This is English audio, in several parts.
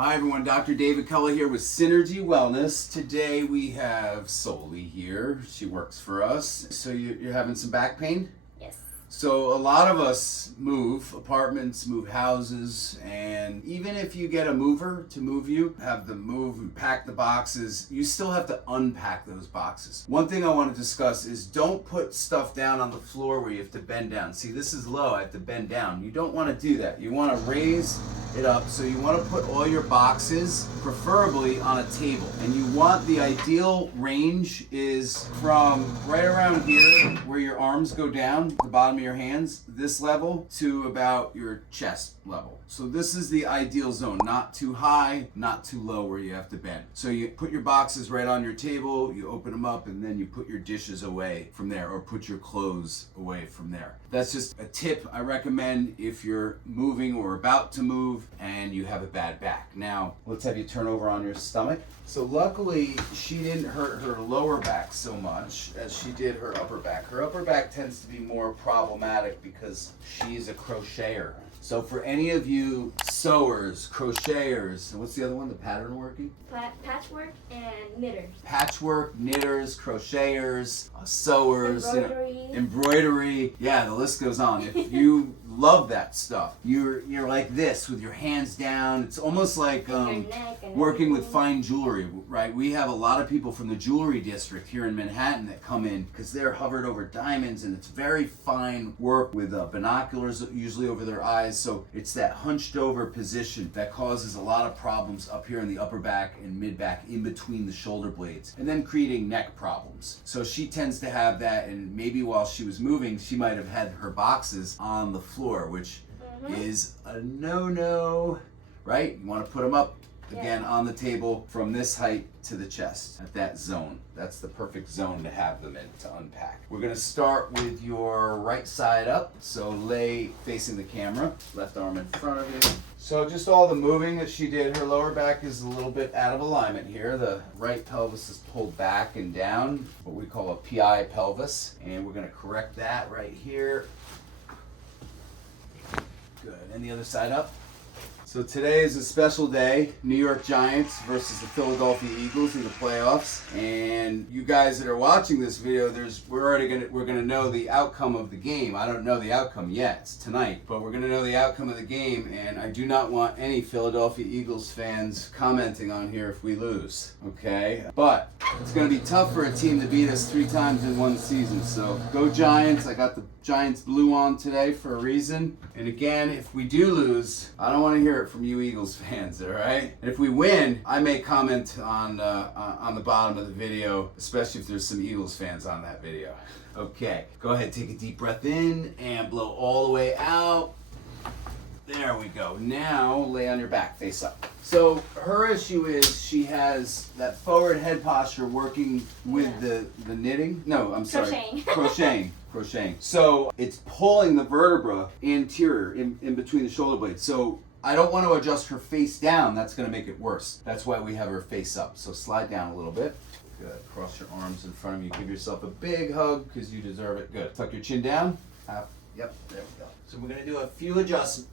Hi everyone, Dr. David Kulla here with Synergy Wellness. Today we have Soli here. She works for us. So you're having some back pain? Yes. So a lot of us move apartments, move houses, and even if you get a mover to move you, have them move and pack the boxes, you still have to unpack those boxes. One thing I want to discuss is don't put stuff down on the floor where you have to bend down. See, this is low, I have to bend down. You don't want to do that. You want to raise it up, so you want to put all your boxes preferably on a table, and you want the ideal range is from right around here where your arms go down, the bottom of your hands, this level, to about your chest level. So this is the ideal zone, not too high, not too low where you have to bend. So you put your boxes right on your table, you open them up, and then you put your dishes away from there, or put your clothes away from there. That's just a tip I recommend if you're moving or about to move and you have a bad back. Now, let's have you turn over on your stomach. So luckily, she didn't hurt her lower back so much as she did her upper back. Her upper back tends to be more problematic because she's a crocheter. So for any of you sewers, crocheters, and what's the other one, the pattern working? Patchwork and knitters. Patchwork, knitters, crocheters, sewers, Embroidery. Yeah, the list goes on. If you love that stuff, you're like this with your hands down. It's almost like working with fine jewelry, right? We have a lot of people from the jewelry district here in Manhattan that come in because they're hovered over diamonds, and it's very fine work with binoculars usually over their eyes. So it's that hunched over position that causes a lot of problems up here in the upper back and mid back in between the shoulder blades, and then creating neck problems. So she tends to have that, and maybe while she was moving, she might have had her boxes on the floor, which is a no-no, right? You want to put them up again on the table from this height to the chest at that zone. That's the perfect zone to have them in to unpack. We're going to start with your right side up. So lay facing the camera, left arm in front of you. So just all the moving that she did, her lower back is a little bit out of alignment here. The right pelvis is pulled back and down, what we call a PI pelvis. And we're going to correct that right here. Good. And the other side up. So today is a special day, New York Giants versus the Philadelphia Eagles in the playoffs. And you guys that are watching this video, we're gonna know the outcome of the game. I don't know the outcome yet, it's tonight, but we're gonna know the outcome of the game, and I do not want any Philadelphia Eagles fans commenting on here if we lose, okay? But it's gonna be tough for a team to beat us 3 times in one season, so go Giants. I got the Giants blue on today for a reason. And again, if we do lose, I don't want to hear it from you Eagles fans, all right? And if we win, I may comment on the bottom of the video, especially if there's some Eagles fans on that video. Okay, go ahead, take a deep breath in and blow all the way out. There we go. Now lay on your back, face up. So her issue is she has that forward head posture working with the knitting. No, I'm sorry. Crocheting. So it's pulling the vertebra anterior in between the shoulder blades. So I don't want to adjust her face down. That's going to make it worse. That's why we have her face up. So slide down a little bit. Good. Cross your arms in front of you. Give yourself a big hug because you deserve it. Good. Tuck your chin down. Yep. There we go. So we're going to do a few adjustments.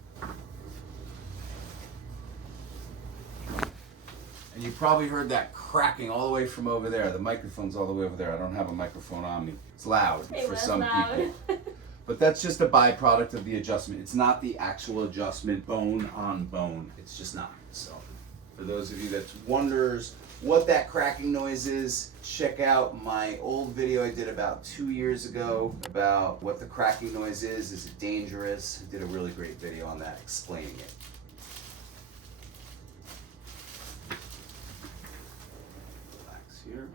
And you probably heard that cracking all the way from over there. The microphone's all the way over there. I don't have a microphone on me. It's loud for some people. But that's just a byproduct of the adjustment. It's not the actual adjustment bone on bone. It's just not. So for those of you that wonders what that cracking noise is, check out my old video I did about 2 years ago about what the cracking noise is. Is it dangerous? I did a really great video on that explaining it. Here.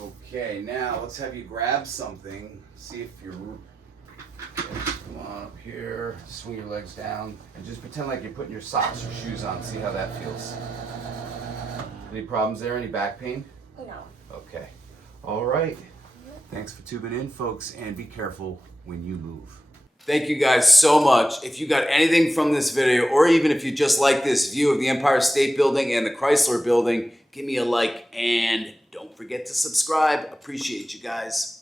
Okay, now let's have you grab something. See if you're. Come on up here. Swing your legs down and just pretend like you're putting your socks or shoes on. See how that feels. Any problems there? Any back pain? No. Okay. All right. Thanks for tuning in, folks, and be careful when you move. Thank you guys so much. If you got anything from this video, or even if you just like this view of the Empire State Building and the Chrysler Building, give me a like and don't forget to subscribe. Appreciate you guys.